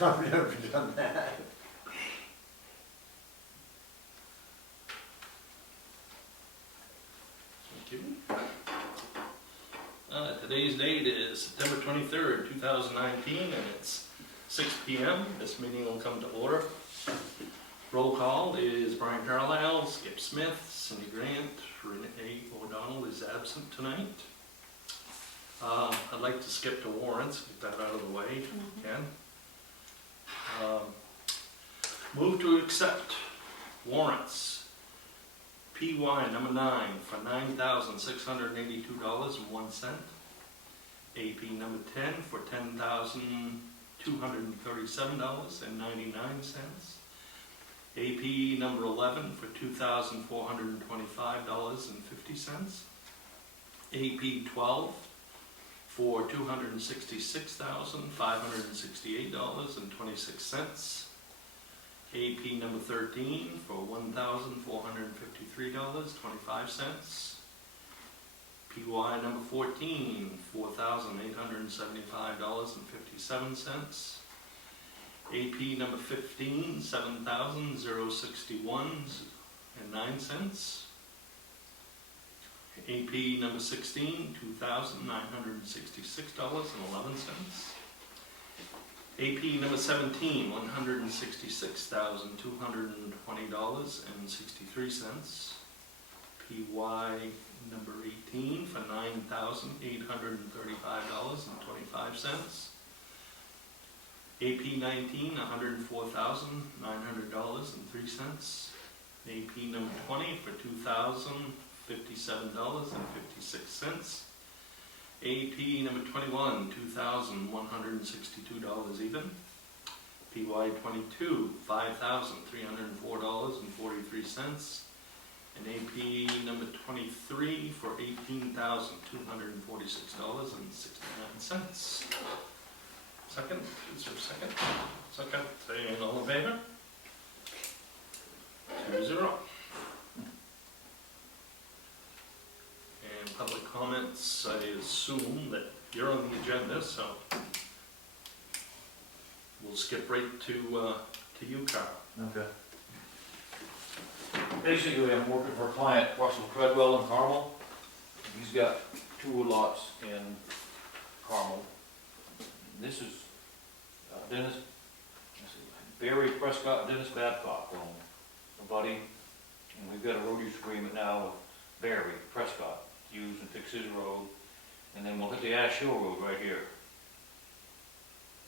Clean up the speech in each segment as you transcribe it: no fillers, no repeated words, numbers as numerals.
I've never done that. Thank you. Today's date is September 23rd, 2019, and it's 6 p.m. This meeting will come to order. Roll call is Brian Carlisle, Skip Smith, Cindy Grant, Renee O'Donnell is absent tonight. I'd like to skip to warrants, get that out of the way if we can. Move to accept warrants. PY number 9 for $9,682.01. AP number 10 for $10,237.99. AP number 11 for $2,425.50. AP 12 for $266,568.26. AP number 13 for $1,453.25. PY number 14, $4,875.57. AP number 15, $7,061.09. AP number 16, $2,966.11. AP number 17, $166,220.63. PY number 18 for $9,835.25. AP 19, $104,900.03. AP number 20 for $2,057.56. AP number 21, $2,162 even. PY 22, $5,304.43. And AP number 23 for $18,246.69. Second, is there a second? Second, and all in favor? 2-0. And public comments, I assume that you're on the agenda, so we'll skip right to you, Carl. Okay. Basically, I'm working for a client, Russell Treadwell in Carmel. He's got 2 lots in Carmel. This is Barry Prescott, Dennis Babcock, a buddy. And we've got a road use agreement now with Barry Prescott to use and fix his road. And then we'll hit the Ash Hill Road right here.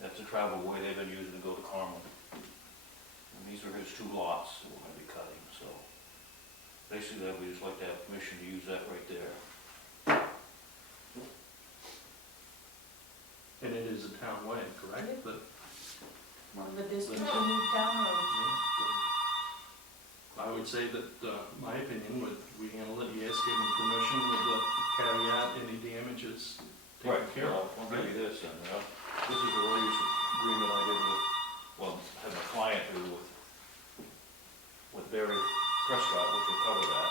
That's the travel way they've been using to go to Carmel. And these are his 2 lots that we're going to be cutting. So basically, we just like to have permission to use that right there. And it is a town way, correct? But One of the discontinued town roads. I would say that, my opinion, would we handle it, yes, give them permission with the caveat, any damages taken care of. I'll give you this, and this is a road use agreement I did with, well, had a client do with Barry Prescott, which will cover that.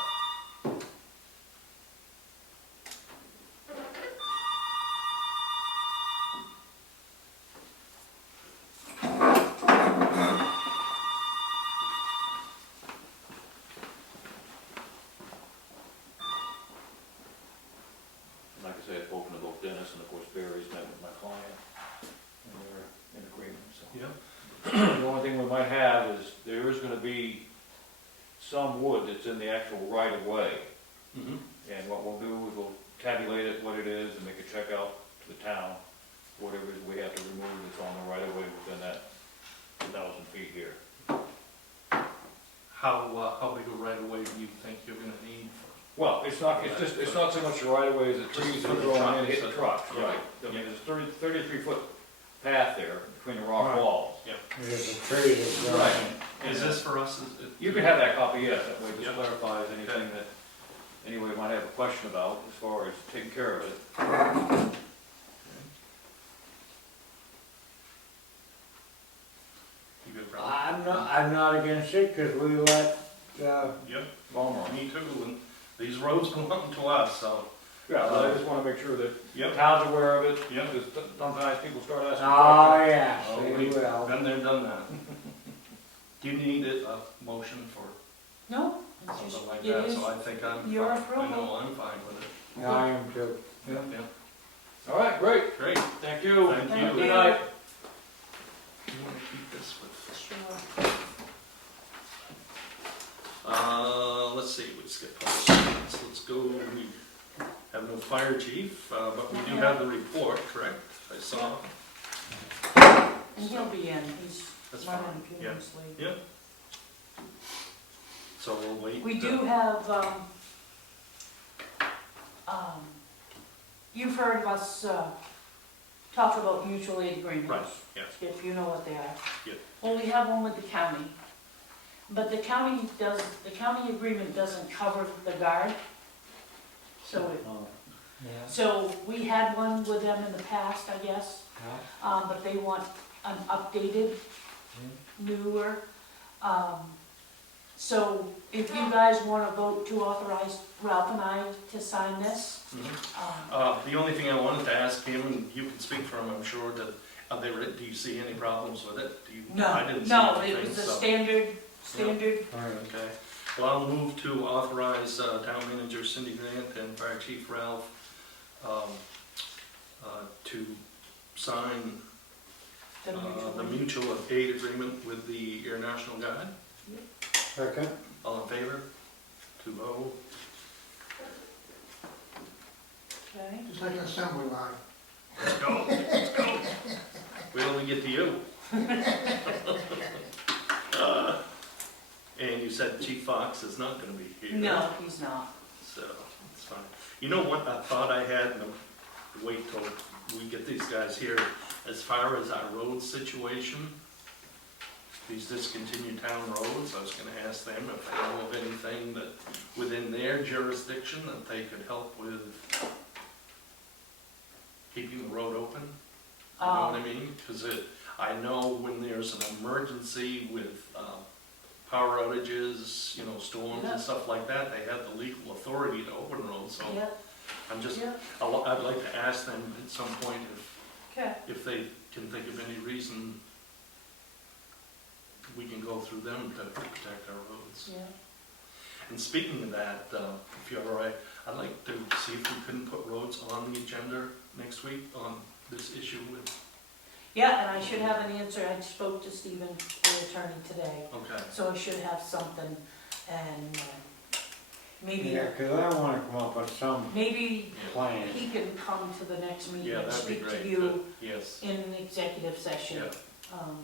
Like I say, I've spoken to both Dennis and of course Barry's met with my client, and they're in agreement, so. Yeah. The only thing we might have is, there is gonna be some wood that's in the actual right of way. Mm-hmm. And what we'll do is we'll tabulate it, what it is, and make a check out to the town, whatever it is we have to remove that's on the right of way within that 1,000 feet here. How big a right of way do you think you're going to need? Well, it's not so much the right of way as the trees that are growing in, hit the trucks, Yeah. right? I mean, there's a 33-foot path there between the rock walls. There's a tree that's growing. Right. Is this for us? You can have that copy, yes, that way it Yep. just clarifies anything that anybody might have a question about as far as taking care of it. You good, Brian? I'm not against it, because we let, Yep. Balmer. Me too. And these roads belong to us, so Yeah, but I just wanna make sure that Yep. town's aware of it. Yep. Because sometimes people start asking. Oh, questions. yes, Oh, they we've will. been there, done that. Do you need a motion for No, it's just, something like it that? is, So I think I'm your fine. I approval. know I'm fine with it. Yeah, I am too. Yeah. Yeah, All right, great. great. Thank you. Thank Thank Good you. night. You wanna keep this with? sure. Let's see, we skipped policy. Let's go, we have no fire chief, but we do have the report, correct? I saw. And he'll be in, he's That's running fine, a few yeah. minutes late. Yep. So we'll wait. We do have, you've heard us, talk about mutual aid agreements. Right, yes. If you know what they are. Yeah. Well, we have one with the county, but the county agreement doesn't cover the guard. So Oh, yeah. so we had one with them in the past, I guess, Yeah. but they want an updated, newer. So if you guys wanna vote to authorize Ralph and I to sign this, Mhm. The only thing I wanted to ask him, and you can speak for him, I'm sure, that, do you see any problems with it? Do you? I didn't see no, anything, it was a so- standard, All right. Okay, well, I'll move to authorize Town Manager Cindy Grant and Fire Chief Ralph to sign the mutual aid agreement with the Air National Guard. Second? All in favor? 2-0. Okay. It's like an assembly line. Let's go, let's go. Wait till we get to you. And you said Chief Fox is not gonna be here. No, he's not. So, it's fine. You know what, I thought I had, and I'll wait till we get these guys here, as far as our road situation, these discontinued town roads, I was gonna ask them if they know of anything that, within their jurisdiction, that they could help with keeping the road open. You know what I mean? Because I know when there's an emergency with power outages, you know, storms Yeah. and stuff like that, they have the legal authority to open roads, so Yeah, I'm just, yeah, I'd like to ask them at some point okay. if they can think of any reason we can go through them to protect our roads. Yeah. And speaking of that, if you're all right, I'd like to see if we couldn't put roads on the agenda next week on this issue with, Yeah, and I should have an answer. I spoke to Stephen, the attorney, today, okay. so I should have something, and maybe, Yeah, 'cause I wanna come up with some maybe plan. he can come to the next meeting Yeah, and that'd be speak great. to you Yes, in an executive session, yeah.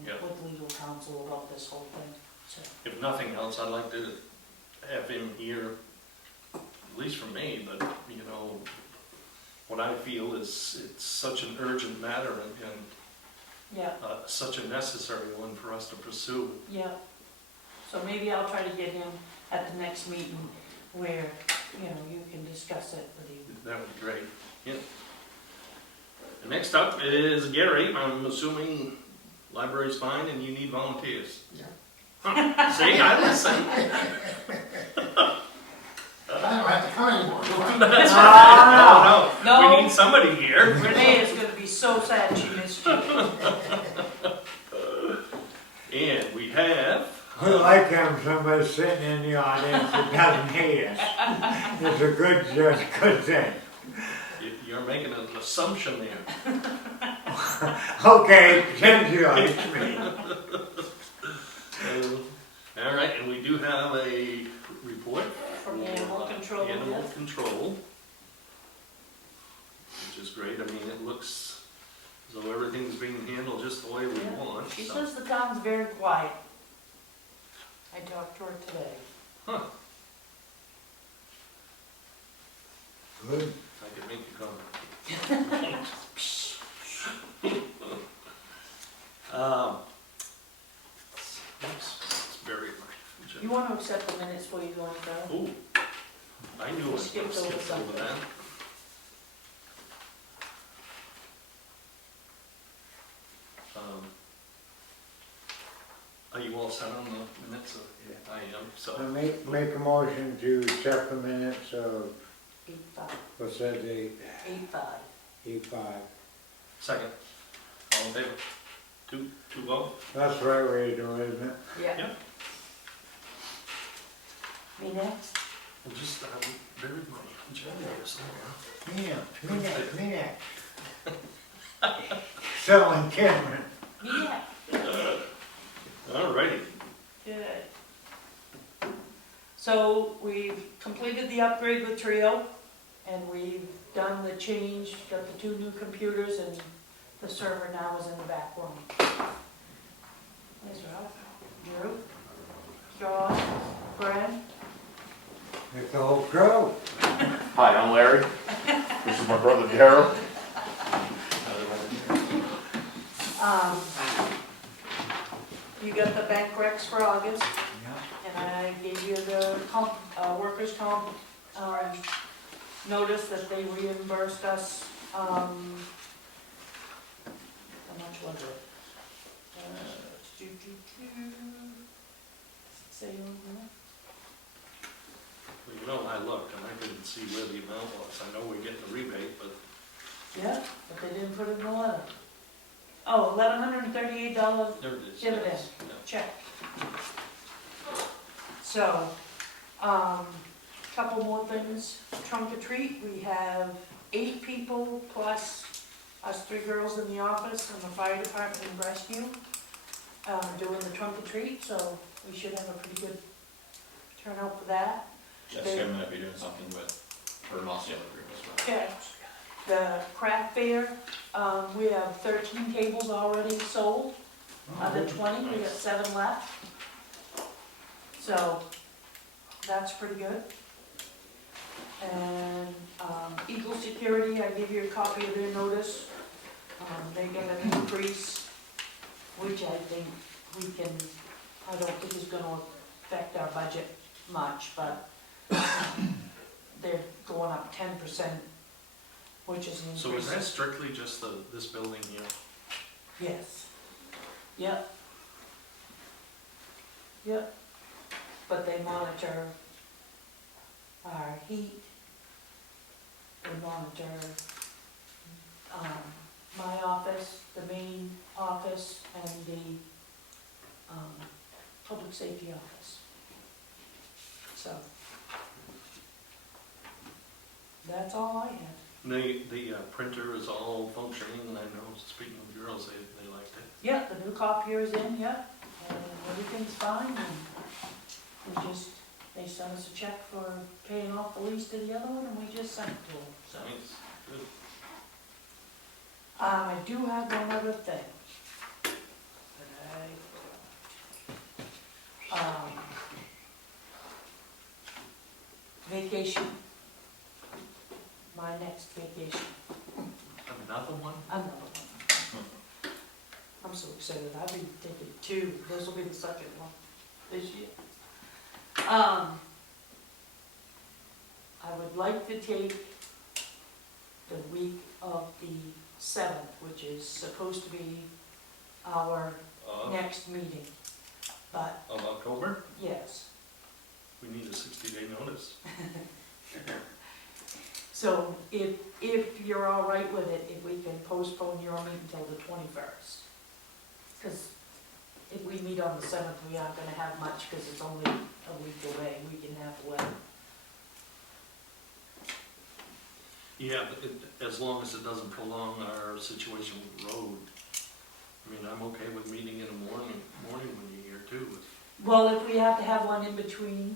Yeah. with legal counsel about this whole thing, so. If nothing else, I'd like to have him here, at least for me, but, you know, what I feel is it's such an urgent matter and Yeah, such a necessary one for us to pursue. yeah. So maybe I'll try to get him at the next meeting where, you know, you can discuss it with him. That would be great. Yep. And next up is Gary. I'm assuming library's fine and you need volunteers. Yeah. Huh. See, I listen. I don't have to come anymore. do I? That's Ah, right. No, no. we need somebody here. Renee is gonna be so sad she missed you. And we have. We like having somebody sitting in the audience that doesn't hate us. It's a good thing. You're making an assumption there. Okay, pretend you like me. All right, and we do have a report From animal control, Animal yeah. control, which is great. I mean, it looks as though everything's being handled just the way we Yeah. want. She so. says the town's very quiet. I talked to her today. Huh, Good. I could make a comment. Oops, it's buried in my You want to accept the minutes before you go any further? Oh, I knew I was gonna Skipped over skip over something. that. Are you all set on the minutes? Yeah. I am, so. I make a motion to accept the minutes of 8-5, What's that date? 8-5. E5. Second. All in favor? 2-0? That's the right way to do it, isn't it? Yeah. Yep. Me next? Well, just, buried my agenda here somewhere. Me next. Selling Cameron. Yeah. Alrighty. Good. So we've completed the upgrade with Trio, and we've done the change, got the 2 new computers, and the server now is in the back room. There's Ralph, Drew, John, Brad. It's the whole crew. Hi, I'm Larry. This is my brother Daryl. You got the bank recs for August, Yeah. and I gave you the workers' comp, notice that they reimbursed us, how much was it? Say on there? Well, you know, I looked and I didn't see where the amount was. I know we're getting a rebate, but Yeah, but they didn't put it in the letter. Oh, $1,138 there it is. dividend Yes. Yeah. check. So, couple more things. Trunk or treat, we have 8 people plus us 3 girls in the office and the fire department and rescue, doing the trunk or treat, so we should have a pretty good turnout for that. Jessica might be doing something with her Mossy Other group as well. Okay. The craft fair, we have 13 tables already sold. Of the 20, we got 7 left. So, that's pretty good. And Eagle Security, I gave you a copy of their notice. They get an increase, which I think we can, I don't think is gonna affect our budget much, but they're going up 10%, which is an increase. So is that strictly just this building here? Yes. Yep. Yep. But they monitor our heat, they monitor, my office, the main office, and the, public safety office. So, that's all I have. The printer is all functioning, and I know, speaking of girls, they liked it. Yeah, the new copier is in, yeah, and everything's fine, and we just, they sent us a check for paying off the lease to the other one, and we just sent it to them, so. Nice, good. I do have one other thing. That vacation. My next vacation, Another one? another one. I'm so excited, I've been taking 2, this will be the second one this year. I would like to take the week of the 7th, which is supposed to be our next meeting, but Of October? yes. We need a 60-day notice. So if you're all right with it, if we can postpone your meeting until the 21st. Because if we meet on the 7th, we aren't gonna have much, because it's only a week away, week and a half away. Yeah, but as long as it doesn't prolong our situation with the road. I mean, I'm okay with meeting in the morning when you're here too. Well, if we have to have one in between.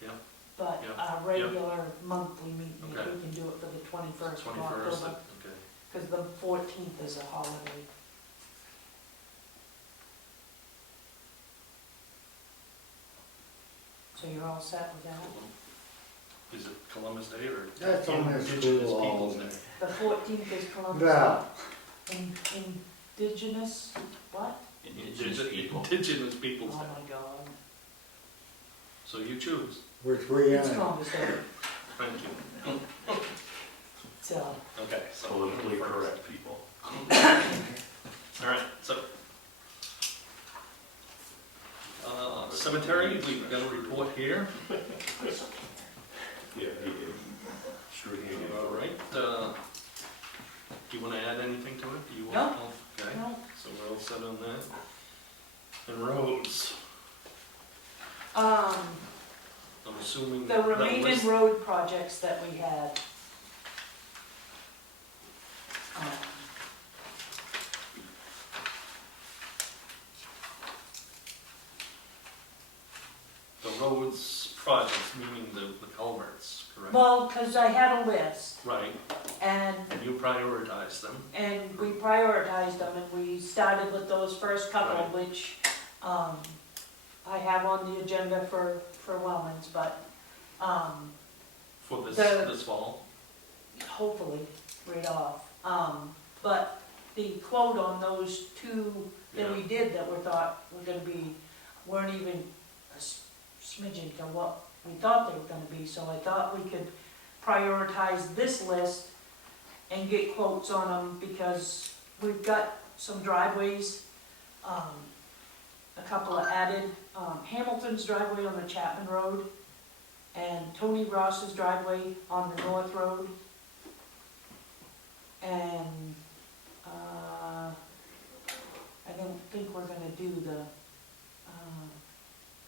Yeah. But Yeah. our regular monthly meeting, if Okay. we can do it for the 21st of 21st, October, okay. because the 14th is a holiday. So you're all set with that? Is it Columbus Day or That's on this Indigenous school Peoples' holiday. Day? The 14th is Columbus Yeah. Day. Indigenous, what? Indigenous people. Indigenous Peoples' Oh Day. my God. So you choose. Which we It's in. Columbus Day, Thank you. so, Okay, so. Politically correct people. All right, so. Cemetery, we've got a report here. Yeah, he did. All right, do you wanna add anything to it? Do you want? No. Okay, No. so we're all set on that. And roads, Um, I'm assuming. the that remaining list- road projects that we had. um, The roads projects, meaning the culverts, correct? Well, cause I had a list, Right, and and you prioritize them. we prioritized them, and we started with those first couple, Right. which, I have on the agenda for Wellens, but, For this, The- this fall. hopefully, right off. But the quote on those two that we did that we thought were gonna be, weren't even a smidgen to what we thought they were gonna be, so I thought we could prioritize this list and get quotes on them, because we've got some driveways, a couple of added, Hamilton's driveway on the Chapman Road, and Tony Ross's driveway on the North Road. And, I don't think we're gonna do the,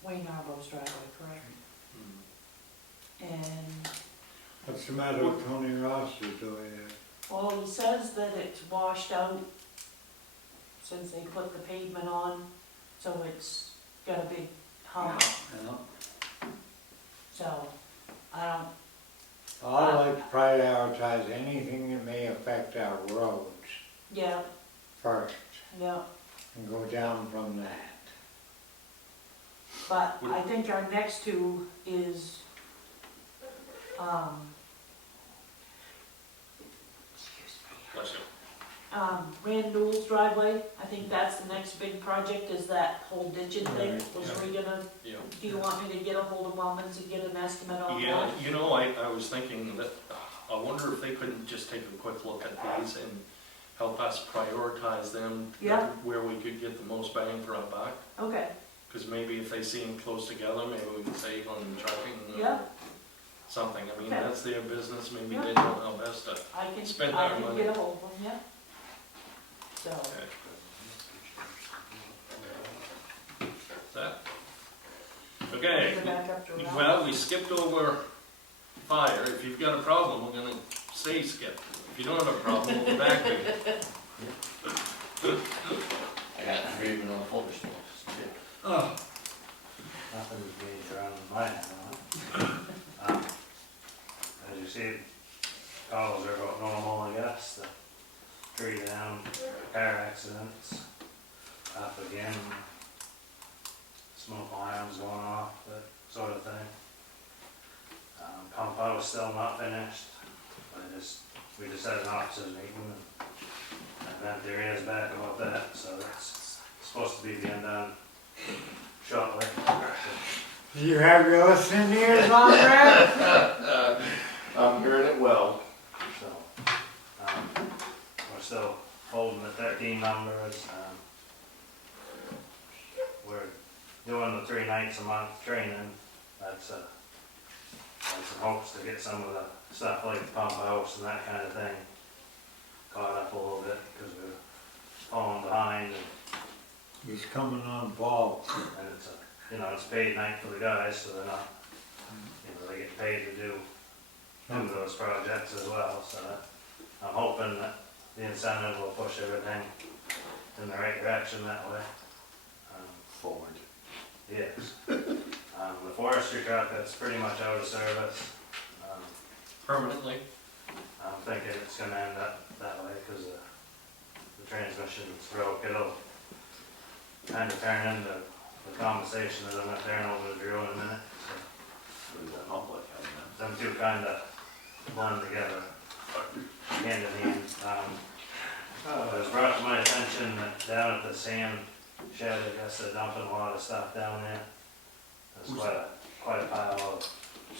Wayne Arbo's driveway, correct? Hmm. And, What's the matter with Tony Ross is doing it? well, he says that it's washed out since they put the pavement on, so it's got a big hump, so, I don't, I'd like to prioritize anything that may affect our roads yeah, first yeah. and go down from that. But I think our next two is, Bless you. Rand Newell's driveway. I think that's the next big project, is that whole ditching thing. Right, Was yeah. we gonna, Yeah. do you want me to get a hold of Wellens and get an estimate on Yeah, that? you know, I was thinking that, I wonder if they couldn't just take a quick look at these and help us prioritize them. Yeah. Where we could get the most bang for our buck. Okay, Because maybe if they see them close together, maybe we can save on trucking or Yeah. something. I mean, Okay. that's their business, maybe Yeah. they know how best to. I can, Spend I our can money. get a hold of them, yeah. So, That. Okay, go back up to Ralph. well, we skipped over fire. If you've got a problem, we're gonna say skip. If you don't have a problem, we'll go back to you. I got three even on the folder still. Oh, Nothing's being thrown in my hand. As you see, calls are about normal, I guess. The tree down, car accidents, up again, smoke alarms going off, that sort of thing. Pump house still not finished. We just had an officers meeting and I bent their ears back about that, so it's supposed to be being done shortly. Do you have your listening ears on, Brad? I'm hearing it well. So, we're still holding the 13 numbers. We're doing the 3 nights a month training. That's some hopes to get some of the stuff like the pump house and that kind of thing caught up a little bit, because we're falling behind, He's coming on ball. and it's it's paid night for the guys, so they're not, they get paid to do those projects as well, so I'm hoping that the incentive will push everything in the right direction that way. Forward. Yes. The forestry truck, that's pretty much out of service. permanently. I'm thinking it's gonna end up that way, because the transmission's broke. It'll kind of turn into the conversation that I'm up there and over the drill in a minute. So What does that look like? them two kind of blend together, hand in hand. It was brought to my attention that down at the sand shed, I guess they're dumping a lot of stuff down there. There's quite a pile of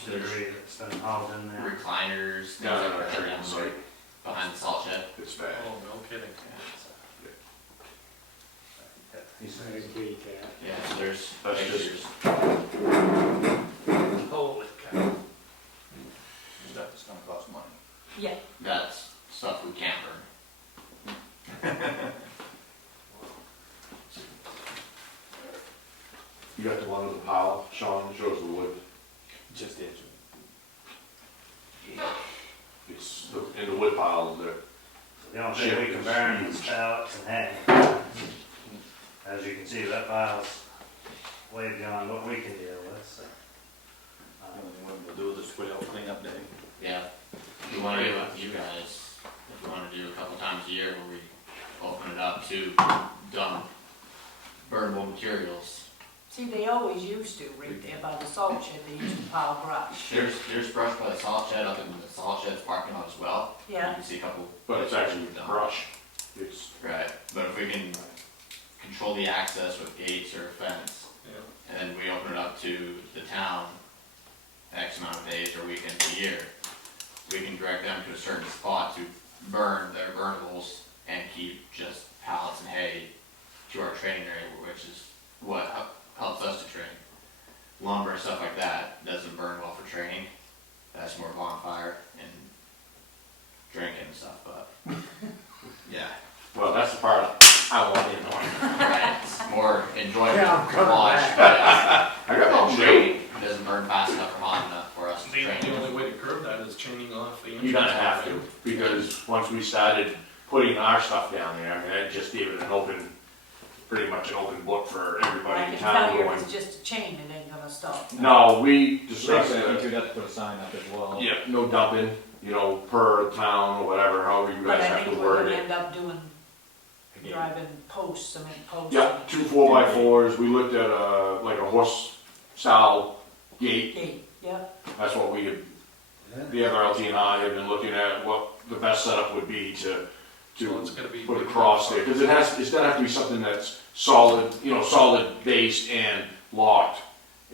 debris that's been hauled in there. Recliners, things No, like that, it's right behind the salt shed. It's bad. Oh, no kidding. He's- I hate that. Yeah, so there's That's just- pictures. Holy cow. Stuff that's gonna cost money. You got the one with the pile, Sean, that shows the wood. Just the edge It's, in the wood pile there. The only thing we can burn is pallets and hay. As you can see, that pile's way beyond what we can deal with, so. What we'll do is just put out a cleanup day. Yeah, if you wanna do it, you guys, if you wanna do a couple times a year where we open it up to dump burnable materials. See, they always used to, right there by the salt shed, they used to pile brush. There's brush by the salt shed up in the salt shed's parking lot as well. You Yeah, can see a couple. But it's actually dump. brush. It's, Right, but if we can control the access with gates or a fence, Yeah. and then we open it up to the town X amount of days or weekends a year, we can direct them to a certain spot to burn their burnables and keep just pallets and hay to our training area, which is what helps us to train. Lumber and stuff like that doesn't burn well for training. That's more bonfire and drinking and stuff, but yeah, well, that's the part I want in on. right. It's more enjoyable Yeah, I'm to coming watch, back. but I got no shade. it doesn't burn fast enough or hot enough for us to train. The only way to curb that is chaining off the entrance. You're gonna have to, because once we started putting our stuff down there, I mean, that just gave it an open, pretty much an open book for everybody I in can town tell you if going. it's just a chain, it ain't gonna stop. No, we I discussed think that, we'd have to put a sign up as well. yeah, no dumping, you know, per town or whatever, however you But guys I have to think we're word gonna it. end up doing, driving posts, cement posts. Yeah, 2 4x4s, we looked at like a horse style gate, Gate, yeah, that's what we had, the other LT and I have been looking at what the best setup would be to So it's gonna be. put a cross there, because it's gonna have to be something that's solid, you know, solid base and locked.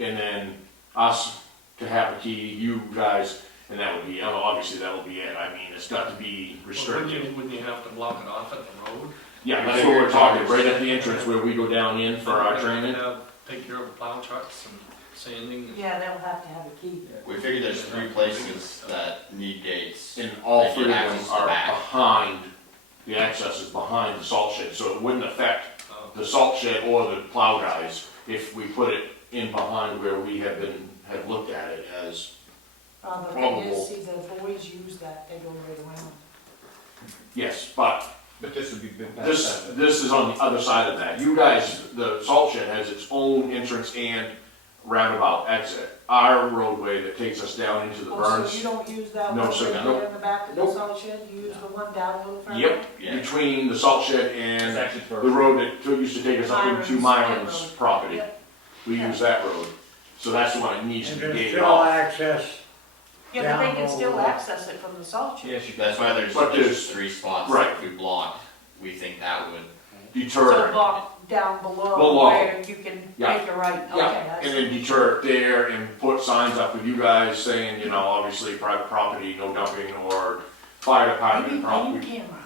And then us to have a key, you guys, and that would be, obviously that will be it, I mean, it's got to be Well, restricted. wouldn't you have to block it off at the road? Yeah, that's what we're talking, right at the entrance where we go down in for our And training. take care of the plow trucks and sanding. yeah, they'll have to have a key. We figured there's 3 places that need gates. And all They 3 of get them access to the are back. behind, the access is behind the salt shed, so it wouldn't affect Oh. the salt shed or the plow guys if we put it in behind where we have looked at it as, The thing Probable. is, see, the boys use that, they go right around. yes, but But this would be big past that. this is on the other side of that. You guys, the salt shed has its own entrance and roundabout exit. Our roadway that takes us down into the Oh, so burns. you don't use that No, one sir, right no. there in the back of the Nope. salt shed, you use the one down a little further? Yep, Yeah. between the salt shed It's and actually for. the road that used to take us up into Myron's Myron's road. property. Yep. We use that road. So that's the one that needs to And be there's gated still off. access, Yeah, but they Down can still over. access it from the salt shed. Yes, you That's why there's But there's- 3 spots right. that we blocked. We think that would, Deter So it. block down below Below. where you can Yeah. make a right, okay. Yeah, I and see. then deter it there and put signs up with you guys saying, you know, obviously private property, no dumping, or fire Maybe department aim property. camera.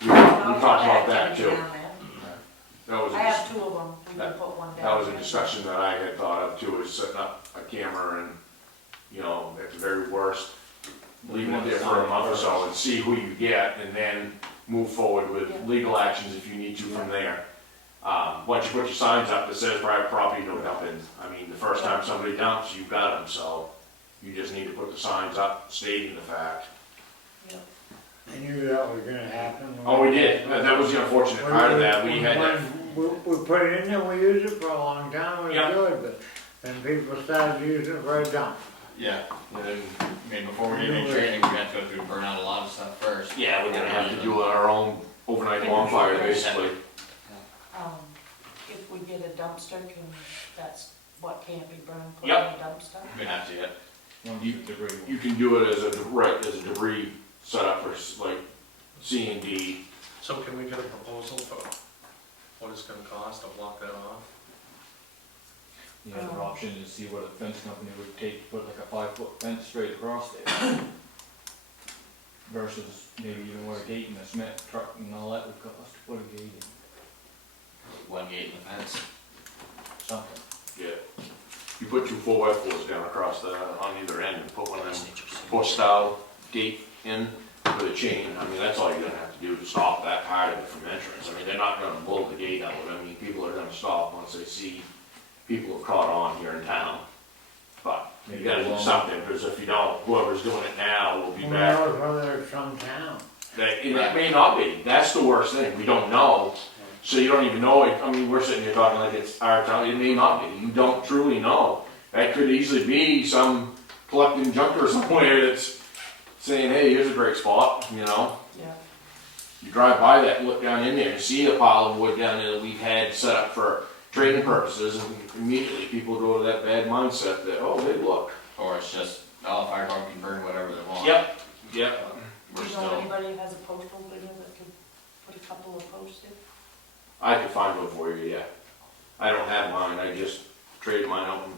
We talked about that Activity too. down there. That was, I a have 2 of them, we can that- put one down. that was a there. discussion that I had thought of too, is setting up a camera and, you know, at the very worst, leaving it there for a month or so and see who you get, and then move forward with Yeah. legal actions if you need to from there. Once you put your signs up that says private property, no dumping, I mean, the first time somebody dumps, you've got them, so you just need to put the signs up stating the fact. I knew that was gonna happen. Oh, we did, that was the unfortunate part of that, we had that. We put it in there, we used it for a long time, it was Yeah. good, but then people started using it for a dump. yeah. And then, I mean, before we get any training, we have to go through and burn out a lot of stuff first. yeah, we're gonna have to do our own overnight bonfire, basically. If we get a dumpster, that's what can't be burned, put in Yep. a dumpster? We have to, yeah. want to use debris. You can do it as a, right, as a debris setup for like C and D. So can we get a proposal for what it's gonna cost to block that off? The other option is see what a fence company would take to put like a 5-foot fence straight across there. Versus maybe even what a gate and a cement truck and all that would cost to put a gate in, One gate in the fence. something. Yeah. You put 2 4x4s down across on either end and put one of them horse style gate in with a chain. I mean, that's all you're gonna have to do to stop that part of it from entrance. I mean, they're not gonna blow the gate out. I mean, people are gonna stop once they see people have caught on here in town. But you gotta do something, because if you don't, whoever's doing it now will be Who back. knows whether it's from town? It may not be, that's the worst thing, we don't know. So you don't even know it, I mean, we're sitting here talking like it's our town, it may not be, you don't truly know. That could easily be some collecting junker somewhere that's saying, hey, here's a great spot, you know? Yeah. You drive by that, look down in there and see a pile of wood down there that we've had set up for trading purposes, and immediately people go to that bad mindset that, oh, hey, look. Or it's just, oh, fire department can burn whatever they want. Yep. Do We're you know still, anybody who has a post over there that could put a couple of posts in? I could find one for you, yeah. I don't have mine, I just traded mine out and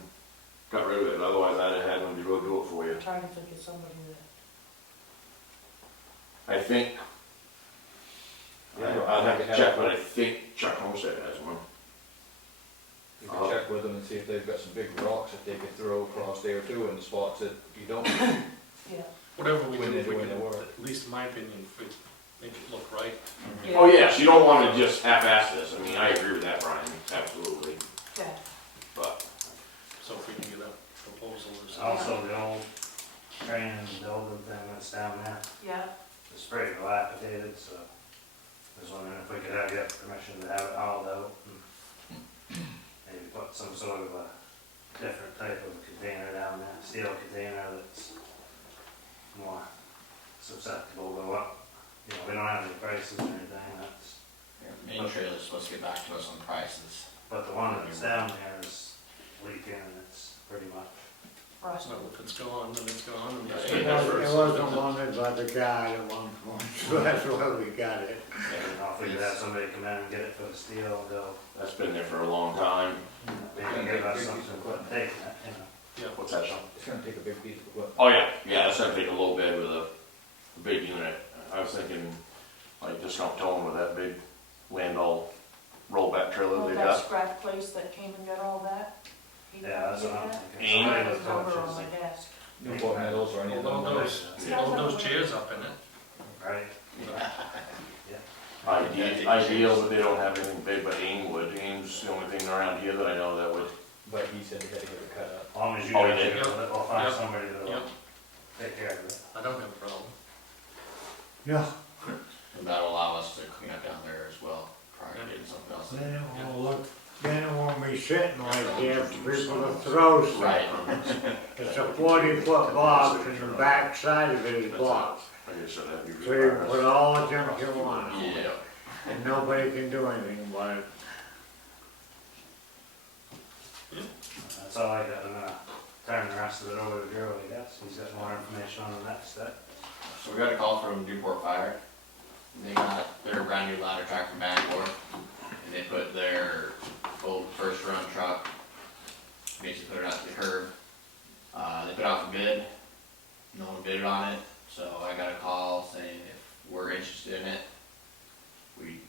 got rid of it, otherwise I'd have had one to go do it for you. I'm trying to think of somebody that. I think, I'll have to check, but I think Chuck Homestead has one. You can check with them and see if they've got some big rocks that they could throw across there too, in the spots that you don't. Yeah. Whatever we When do, they if we do can, their work. at least in my opinion, if we make it look right. Oh yes, you don't wanna just half-ass this, I mean, I agree with that, Brian, absolutely, Yeah. but, So if we can get a proposal or something. Also, the old train and building thing that's down there, Yeah. it's pretty dilapidated, so I was wondering if we could have, get permission to have it hauled out and maybe put some sort of a different type of container down there, steel container that's more susceptible to what, you know, we don't have any prices or anything, that's, main trailer's supposed to get back to us on prices. but the one that's down there is leaking and it's pretty much, Right. So if it's gone, then it's gone. and That's it's been It there paid. wasn't wanted by the guy at one point, so that's why we got it. you know, if we could have somebody come in and get it for the steel and go, that's been there for a long time. maybe give us something to put taking it, you know. What's that, Sean? It's gonna take a big piece of equipment. Oh, yeah, that's gonna take a little bit with a big unit. I was thinking, like, discount tone with that big Landau rollback trailer Well, they that got. scrap place that came and got all that? He Yeah, that's did what I'm that? thinking. Aim. Somebody His with number on torches, my desk. Newport Metals or any of Load them. those, load those chairs up in it. right? Ideal, but they don't have anything big but AIM wood. AIM's the only thing around here that I know that would. But he said he had to get it cut up. As long as you Oh, he guys did? do it, we'll find Yep. somebody that'll Yep, take care of it. I don't have a problem. Yeah, And that'll allow us to clean up down there as well, prior to getting something else. then it won't look, then it won't be sitting like there for people to throw stuff. Right. It's a 40-foot box and the back side of it is blocked. I guess I'd have you So you put all the junk you want, Yeah. and nobody can do anything about it. That's all I got, I'm gonna turn the rest of it over to Joe, I guess, he's got more information on the next step. So we got a call from Newport Fire. They got their brand new ladder truck from Bangor, and they put their old first run truck, basically put it out to the curb. They put out for bid, no one bidded on it, so I got a call saying if we're interested in it, we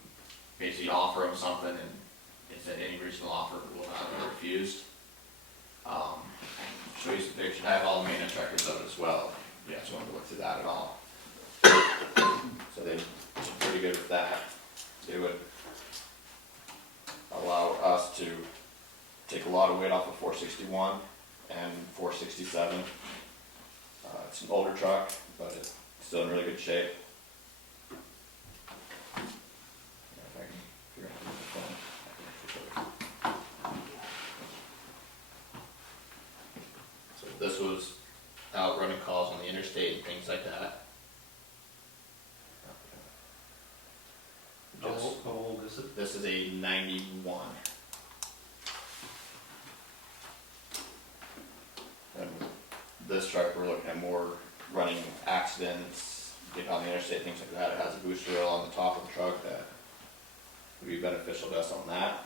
basically offer them something, and it said any reasonable offer will not be refused. Show you some pictures, I have all the maintenance records of it as well, if you guys want to look through that at all. So they did pretty good with that. They would allow us to take a lot of weight off of 461 and 467. It's an older truck, but it's still in really good shape. Yeah, if I can figure out the phone, I can actually show you. So this was out running calls on the interstate and things like that. How old is it? This is a 91. And this truck, we're looking at more running accidents, getting on the interstate, things like that. It has a booster rail on the top of the truck that would be beneficial to us on that.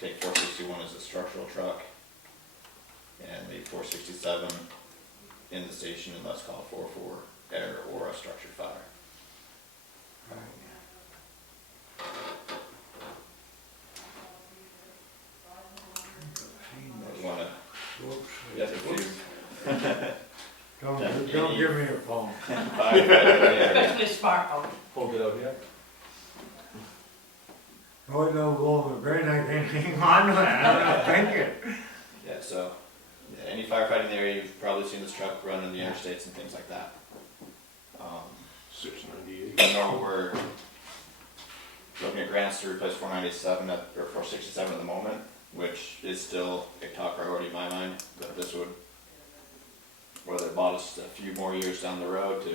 Take 461 as a structural truck, and the 467 in the station, and let's call it 44 air or a structured fire. You wanna, Whoops. yeah, if you, Don't give me a phone. firefighter, Especially a smartphone. Hold it out here. Oh, no, Golden Grin, I can hang on to it, I'm not thinking. Yeah, so, yeah, any firefighting area, you've probably seen this truck run in the interstates and things like that. 698. Even though we're looking at grants to replace 497 or 467 at the moment, which is still a top priority in my mind, but this would, whether it bought us a few more years down the road to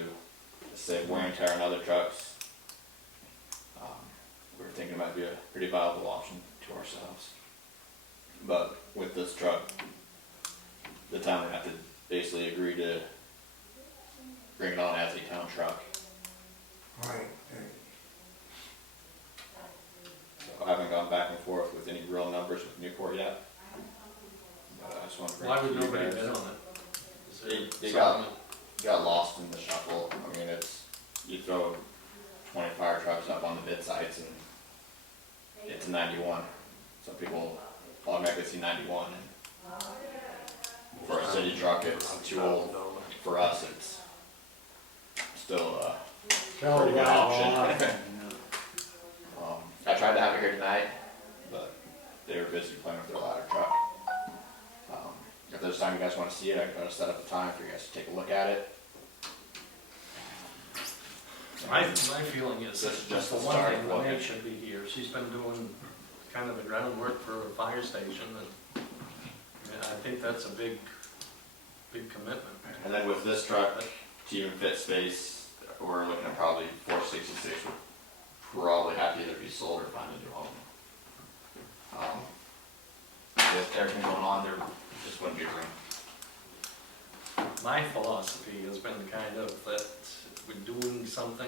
save wear and tear on other trucks, we're thinking it might be a pretty viable option to ourselves. But with this truck, the town would have to basically agree to bring it on as a town truck. Right, So I haven't gone back and forth with any real numbers with Newport yet. But I just want to bring Why it to would you nobody guys. bid on it? Is there They something- got lost in the shuffle. I mean, it's, you throw 20 fire trucks up on the bid sites and it's a 91. Some people automatically see 91. And for a city truck, it's too old. For us, it's still a so, pretty good option. well, I tried to have it here tonight, but they were busy playing with their ladder truck. If there's time you guys want to see it, I can try to set up a time for you guys to take a look at it. My feeling is that This is just just the the one start thing, of what- Renee should be here. She's been doing kind of the groundwork for a fire station, and I think that's a big commitment. And then with this truck, to even fit space, we're looking at probably 466 would probably have to either be sold or find a new home. With everything going on, there just wouldn't be room. My philosophy has been kind of that if we're doing something,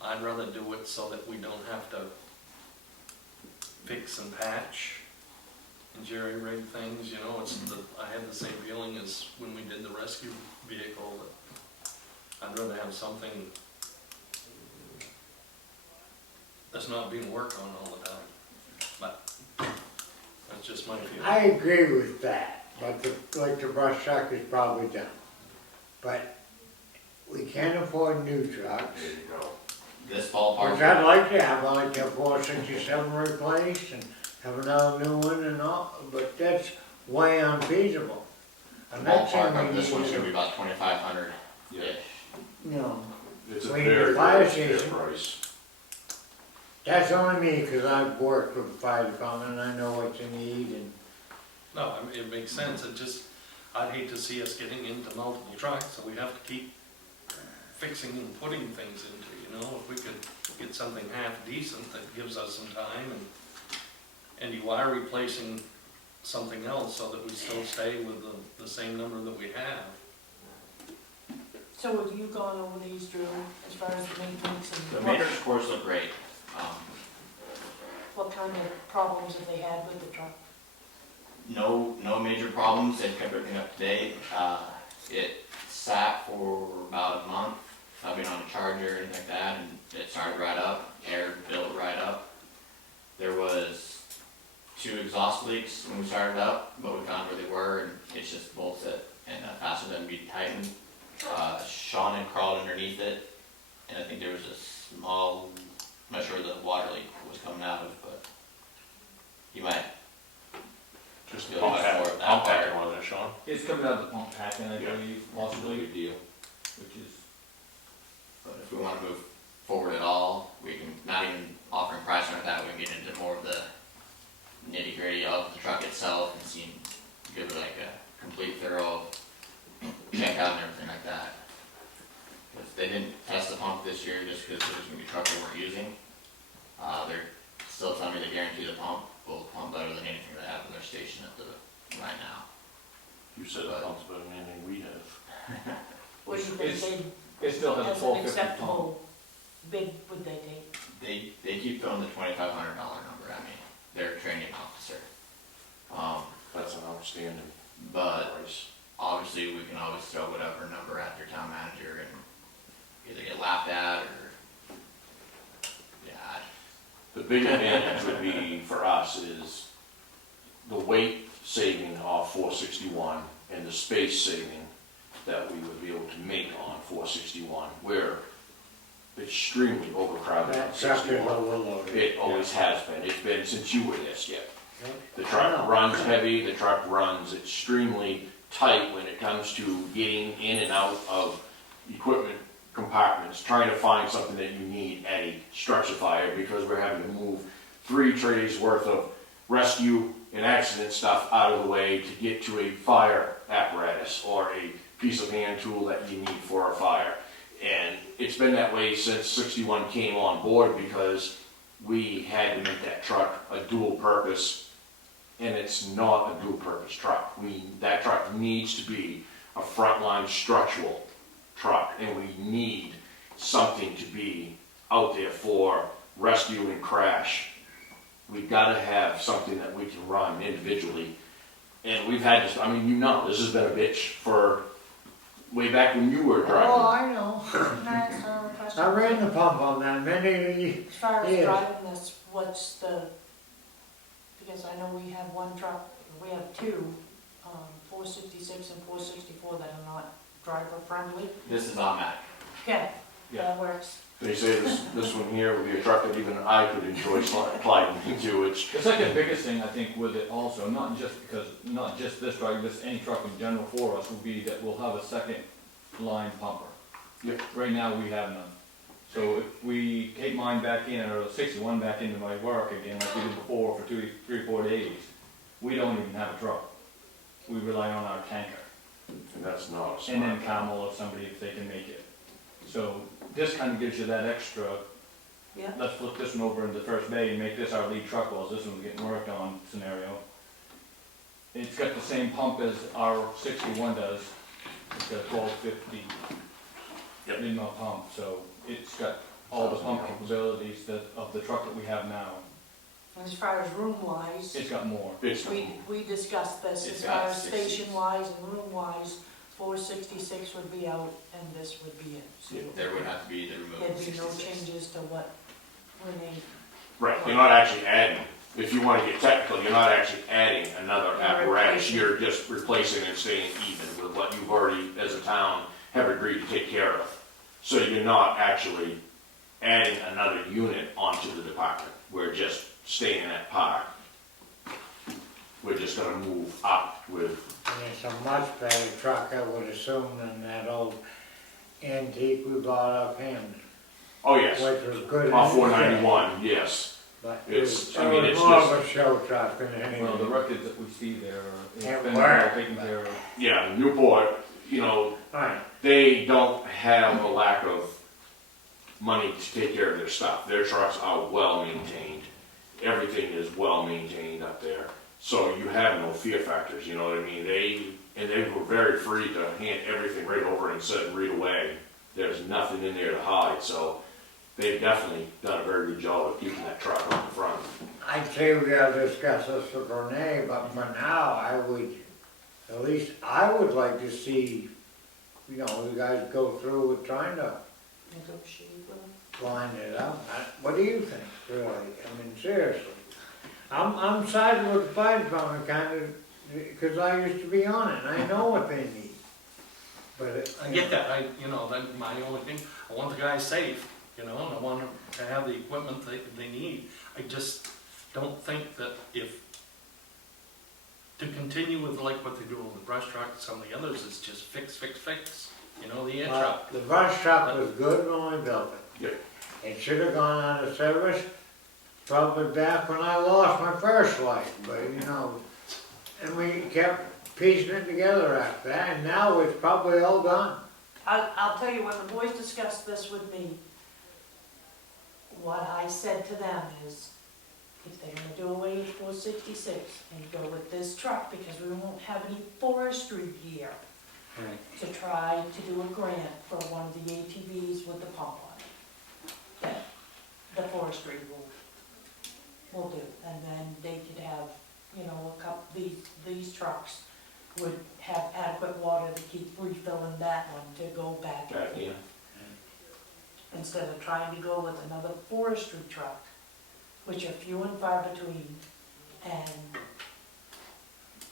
I'd rather do it so that we don't have to fix and patch and jerry-rig things, you know, I had the same feeling as when we did the rescue vehicle, that I'd rather have something that's not being worked on all the time, but that's just my feeling. I agree with that, but like the brush truck is probably done. But we can't afford new trucks. There you go. This ballpark. Which I'd like to have, I'd like to have 467 replaced and have another new one and all, but that's way unfeasible. The The next thing ballpark we of this need one's is gonna be about 2,500 Yeah. ish. no, It's a We need very, a fire very fair station. price. that's only me, cause I've worked with the fire department and I know what you need and, No, I mean, it makes sense, I'd hate to see us getting into multiple trucks, so we have to keep fixing and putting things into, you know, if we could get something half decent that gives us some time and you are replacing something else so that we still stay with the same number that we have. So have you gone over these, Drew, as far as the maintenance The and maintenance scores look great. what kind of problems have they had with the truck? No major problems. They've kept everything up to date. It sat for about a month, not being on a charger or anything like that, and it started right up. Air built right up. There was 2 exhaust leaks when we started up, but we found where they were, and it's just bolts it and faster than be tightened. Sean had crawled underneath it, and I think there was a small, I'm not sure where the water leak was coming out of, but he might. Just Yeah, the pump just pack, more of that pump part. pack, wasn't it, Sean? It's coming out of the pump packing, I Yeah. believe, Really possibly, good deal. which is, But if we want to move forward at all, we can, not even offering price like that, we can get into more of the nitty gritty of the truck itself and see, give it like a complete thorough check out and everything like that. Because they didn't test the pump this year just because there was going to be trucks they weren't using. They're still telling me they guarantee the pump will pump better than anything they have in their station at the, right now. You said the pump's better than anything we have. What do you think It's- they, it still has a as an 1250 pump. acceptable bid would they take? They keep throwing the $2,500 number at me, their training officer. That's an outstanding But price. obviously, we can always throw whatever number at their town manager and either get laughed at or, yeah, The big advantage would be for us is the weight saving off 461 and the space saving that we would be able to make on 461, where the extremely overcrowded on That truck is 61. overloaded. It always has been, it's been since you were there, Skip. Yep. The I truck know. runs heavy, the truck runs extremely tight when it comes to getting in and out of equipment compartments, trying to find something that you need at a structure fire, because we're having to move 3 trays worth of rescue and accident stuff out of the way to get to a fire apparatus or a piece of hand tool that you need for a fire. And it's been that way since 61 came on board, because we had to make that truck a dual purpose, and it's not a dual purpose truck. That truck needs to be a frontline structural truck, and we need something to be out there for rescue and crash. We've gotta have something that we can run individually. And we've had this, I mean, this has been a bitch for way back when you were Oh, driving. I know. Can I ask another question? I ran the pump on that many, As far as Yes. driving this, what's the, because I know we have one truck, we have two, 466 and 464 that are not driver friendly. This is automatic. Okay, Yeah. that works. They say this one here would be a truck that even I could enjoy sliding into. It's like the biggest thing I think with it also, not just this truck, just any truck in general for us, would be that we'll have a second line pumper. Yep. Right now, we have none. So if we take mine back in, or the 61 back into my work again, like we did before for 3 or 4 days, we don't even have a truck. We rely on our tanker. And that's not a And then smart. Camel or somebody if they can make it. So this kind of gives you that extra, Yeah. let's flip this one over into First Bay and make this our lead truck while this one's getting worked on scenario. It's got the same pump as our 61 does. It's a 1250 Yep. mid-mount pump, so it's got all the pump capabilities of the truck that we have now. As far as room wise, It's got more. It's, we discussed this, It's as far got as 60. station wise and room wise, 466 would be out and this would be in. So There would have to be the remote there'd be no 66. changes to what Renee, right, you're not actually adding, if you wanna get technical, you're not actually adding another You're apparatus. replacing. You're just replacing and staying even with what you've already, as a town, have agreed to take care of. So you're not actually adding another unit onto the department. We're just staying at par. We're just gonna move up with, and it's a much better truck, I would assume, than that old antique we bought up Hampton, oh yes, which was good. off 491, yes. But It's- it I mean, was it's more just- of a show truck than Well, the anything. records that we see there, it's It been worked, taken care of. Yeah, Newport, Right, they don't have a lack of money to take care of their stuff. Their trucks are well maintained. Everything is well maintained up there. So you have no fear factors, you know what I mean? They were very free to hand everything right over and said, read away. There's nothing in there to hide, so they've definitely done a very good job of keeping that truck on the front. I'd say we gotta discuss this with Renee, but for now, at least I would like to see, you guys go through with trying to negotiate with them. line it up. What do you think, really? I mean, seriously. I'm siding with the fire department kind of, because I used to be on it, and I know what they need. But I get that, that's my only thing, I want the guys safe, and I want them to have the equipment they need. I just don't think that to continue with like what they do on the brush truck and some of the others is just fix, the air truck. The brush truck was good when we built it. Yep. It should have gone out of service probably back when I lost my first life, but and we kept piecing it together after that, and now it's probably all done. I'll tell you, when the boys discussed this with me, what I said to them is, if they're gonna do away with 466 and go with this truck, because we won't have any forestry gear, to try to do a grant for one of the ATVs with the pump on it, that the forestry will do, and then they could have, a couple, these trucks would have adequate water to keep refilling that one to go back and Back forth. in. Instead of trying to go with another forestry truck, which are few and far between, and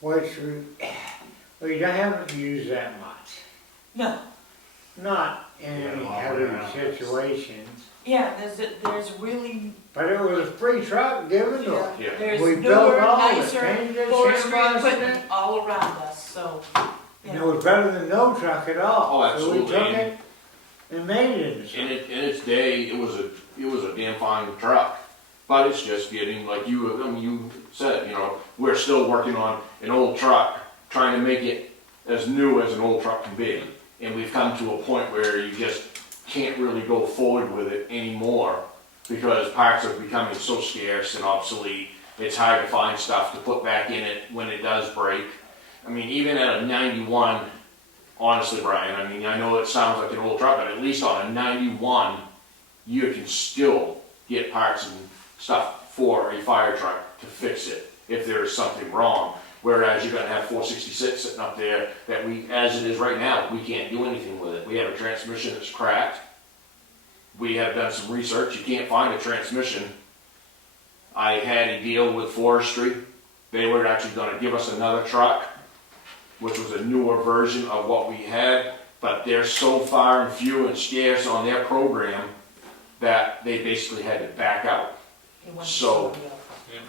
Which we haven't used that much. no, not in Yeah, any well, heavy yeah. situations, Yeah, there's really, but it was a free truck given to us. Yeah. there's We built newer, all the nicer changes, forestry sandblasted equipment it, all around us, so, and yeah. it was better than no truck at all. Oh, So we absolutely. took it and made it into In something. in its day, it was a damn fine truck. But it's just getting, like you said, you know, we're still working on an old truck, trying to make it as new as an old truck can be. And we've come to a point where you just can't really go forward with it anymore because parts are becoming so scarce and obsolete. It's hard to find stuff to put back in it when it does break. I mean, even at a 91, honestly, Brian, I mean, I know it sounds like an old truck, but at least on a 91, you can still get parts and stuff for a fire truck to fix it if there's something wrong. Whereas you're gonna have 466 sitting up there that we, as it is right now, we can't do anything with it. We have a transmission that's cracked. We have done some research, you can't find a transmission. I had a deal with forestry. They were actually gonna give us another truck, which was a newer version of what we had, but they're so far and few and scarce on their program that they basically had to back out. It went to So- somebody else.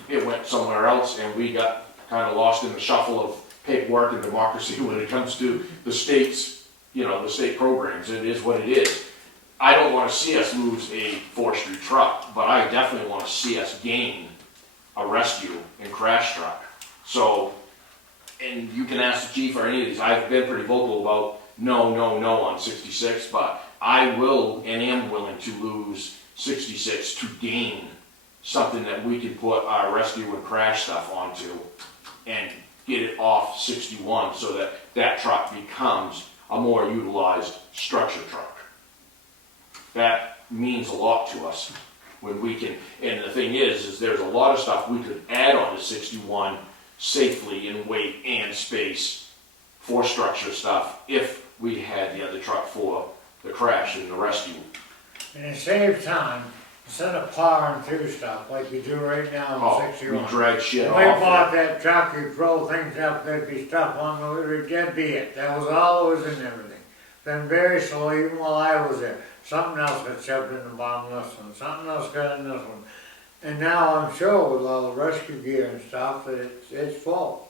It went somewhere else and we got kind of lost in the shuffle of paperwork and democracy when it comes to the state's, you know, the state programs. It is what it is. I don't want to see us lose a forestry truck, but I definitely want to see us gain a rescue and crash truck. So, and you can ask the chief or any of these, I've been pretty vocal about no on 66, but I will and am willing to lose 66 to gain something that we can put our rescue and crash stuff onto and get it off 61 so that that truck becomes a more utilized structure truck. That means a lot to us when we can, and the thing is there's a lot of stuff we could add on to 61 safely in weight and space for structure stuff if we had the other truck for the crash and the rescue. And it saves time, instead of plowing through stuff like you do right now Oh, in we 61. drag shit When we off. bought that truck, you throw things up, there'd be stuff on the, that'd be it. That was all it was in everything. Then very slowly, even while I was there, something else got shoved in the bottom of this one, something else got in this one. And now I'm sure with all the rescue gear and stuff, that it's full.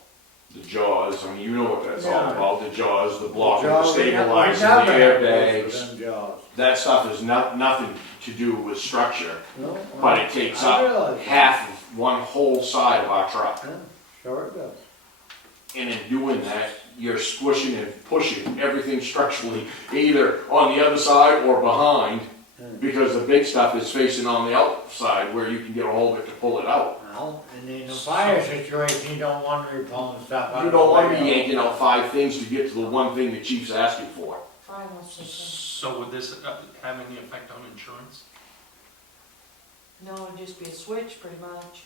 The jaws, I mean, you know what that's all Yeah. about, the jaws, the blocking, the Jaws, we stabilizing, the never had those airbags. for them jaws. That stuff is nothing to do with structure, No, but it takes I up realize that. half of one whole side of our truck. Yeah, sure it does. And in doing that, you're squishing and pushing everything structurally, either on the other side or behind, because the big stuff is facing on the outside where you can get a hold of it to pull it out. Well, and in a fire situation, you don't want to be pulling stuff out. You don't want to be yanking out 5 things to get to the one thing the chief's asking for. Brian wants to say So would this have any effect on insurance? something. No, it'd just be a switch, pretty much.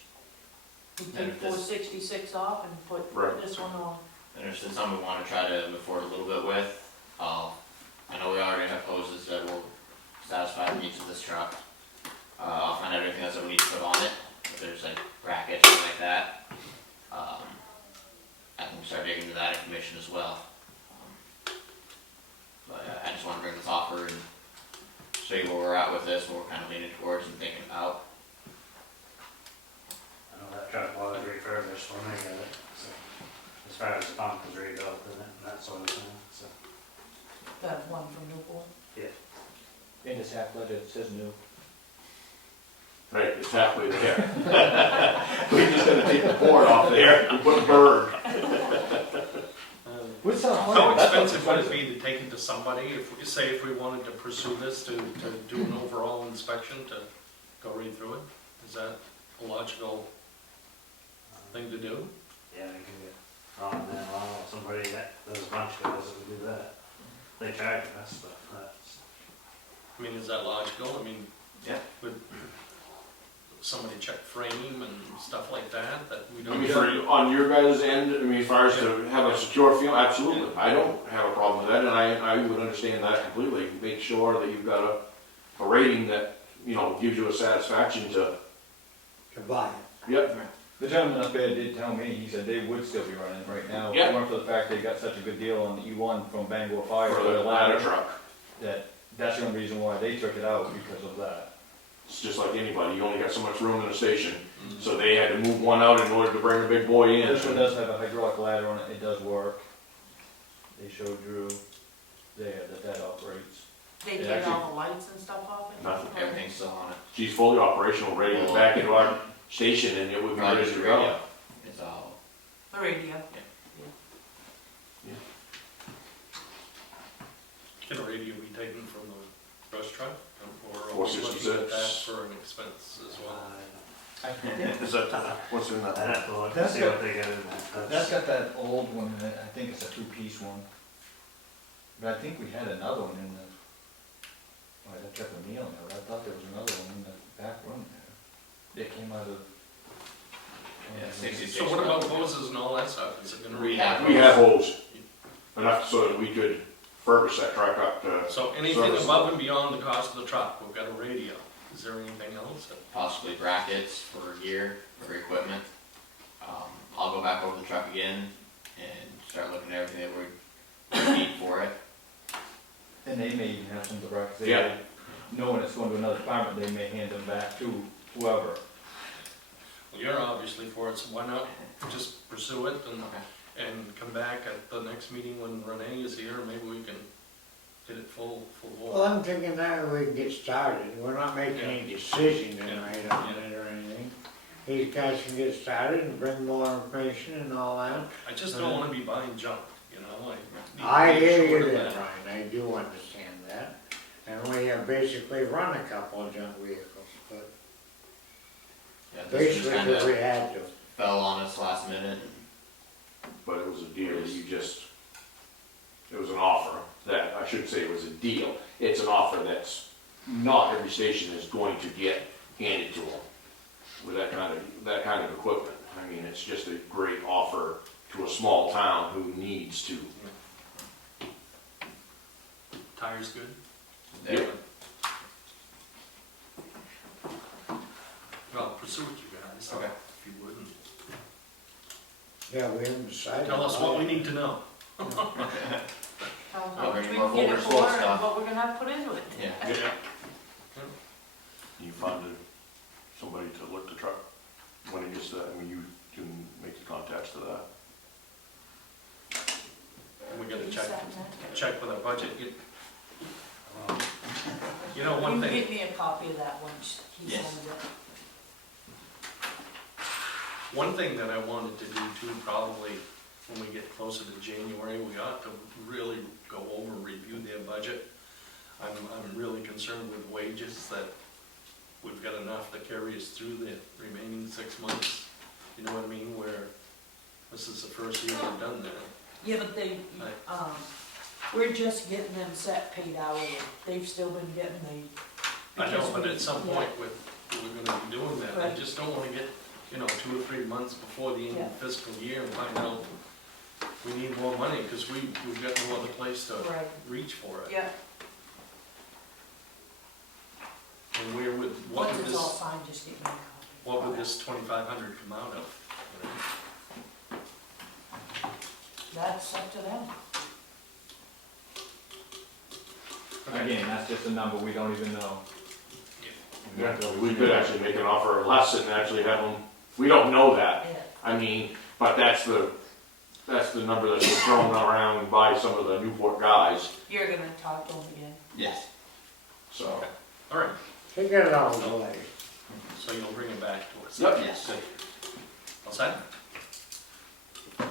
You And take if this- 466 off and put Right. this one on. And if it's something we wanna try to move forward a little bit with, I know we already have hoses that will satisfy the needs of this truck. I'll find out everything else that we need to put on it, if there's like brackets, things like that. I can start digging into that information as well. But I just wanna bring this offer and show you where we're at with this, what we're kinda leaning towards and thinking about. I know that truck was refurbished when I got it, so, as far as the pump was rebuilt and that sort of thing, so. That one from Newport. In this half ledger, it says new. Right, it's halfway there. We just gotta take the board off there and put a bird. Which sounds How funny. expensive would it be to take it to somebody, if we wanted to pursue this, to do an overall inspection, to go read through it? Is that a logical thing to do? Yeah, you can get on there, somebody that, there's a bunch of guys that would do that. They charge us, but that's, I mean, is that logical? I mean, Yeah. would somebody check frame and stuff like that, that we I don't? mean, on your guys' end, I mean, as far as to have a secure feel, absolutely. I don't have a problem with that, and I would understand that completely. Make sure that you've got a rating that, you know, gives you a satisfaction to, To buy it. yep, The gentleman up there did tell me, he said they would still be running right now. If Yeah. it weren't for the fact they got such a good deal on the E1 from Bangor Fire. for the ladder truck. that's the only reason why they took it out, because of that. It's just like anybody, you only got so much room in the station, so they had to move one out in order to bring the big boy in. This one does have a hydraulic ladder on it, it does work. They showed Drew there that operates. They It take actually- all the lights and stuff off it? Nothing. Everything's still on it. She's fully operational, ready to back into our station, and it would be Probably ready just to the go. radio. It's all, The radio. Can a radio be taken from the brush truck, or are we 466. looking at that for an expense as well? Is that, what's in I'd that? have to look and That's see got- what they get in that. That's got that old one in it, I think it's a two-piece one. But I think we had another one in the, well, I kept a meal there, I thought there was another one in the back room there. It came out of. yeah, 66. So what about hoses and all that stuff, is it gonna We be? have We have hose, enough so that we could furbish that truck up to, So anything Service. above and beyond the cost of the truck, we've got a radio, is there anything else? possibly brackets for gear, for equipment. I'll go back over the truck again and start looking at everything that we need for it. And they may even have some of the brackets, Yeah. knowing it's going to another department, they may hand them back to whoever. Well, you're obviously for it, so why not just pursue it Okay. and come back at the next meeting when Renee is here, maybe we can get it full Well, bore. I'm thinking that we can get started, we're not making any decision Yeah. tonight on it or anything. These guys can get started and bring more information and all that. I just don't wanna be buying junk, you know, like. I hear you there, Brian, I do understand that. And we have basically run a couple of junk vehicles, but Yeah, this basically one because we kinda had to. fell on us last minute. but it was a deal, it was an offer, that, I shouldn't say it was a deal, it's an offer that's not every station is going to get handed to them with that kind of equipment. I mean, it's just a great offer to a small town who needs to. Tires good? Yeah. Well, pursue it, you guys, Okay. if you wouldn't. Yeah, we haven't decided. Tell us what we need to know. How I'll much bring we more can get it folders full of for and stuff. what we're gonna have to put into it. Yeah. You funded somebody to look the truck when it gets to that, I mean, you can make the contacts to that. We gotta You check, second that? check with our budget. You know, You one can thing, give me a copy of that once he Yes. sends it. one thing that I wanted to do too, probably when we get closer to January, we ought to really go over, review their budget. I'm really concerned with wages, that we've got enough to carry us through the remaining 6 months. You know what I mean, where this is the first year we've done that. Yeah, but they, we're just getting them set paid hourly. They've still been getting the. I know, because but we- at some yeah. point, we're gonna be doing that. I Right. just don't wanna get, 2 or 3 months before the end of the fiscal year and find out we need more money, because we've got no other place to Right, reach for it. yeah, And where would, what once would it's all this, signed, just get me a copy. what would this 2,500 come out of? That's up to them. Again, that's just a number, we don't even know. We could actually make an offer of less and actually have them, we don't know that. Yeah. I mean, but that's the number that's been thrown around by some of the Newport guys, You're gonna talk to them again. Yes. so. All right, They get it all the way. so you'll bring it back to us? Yep. Yes. All set?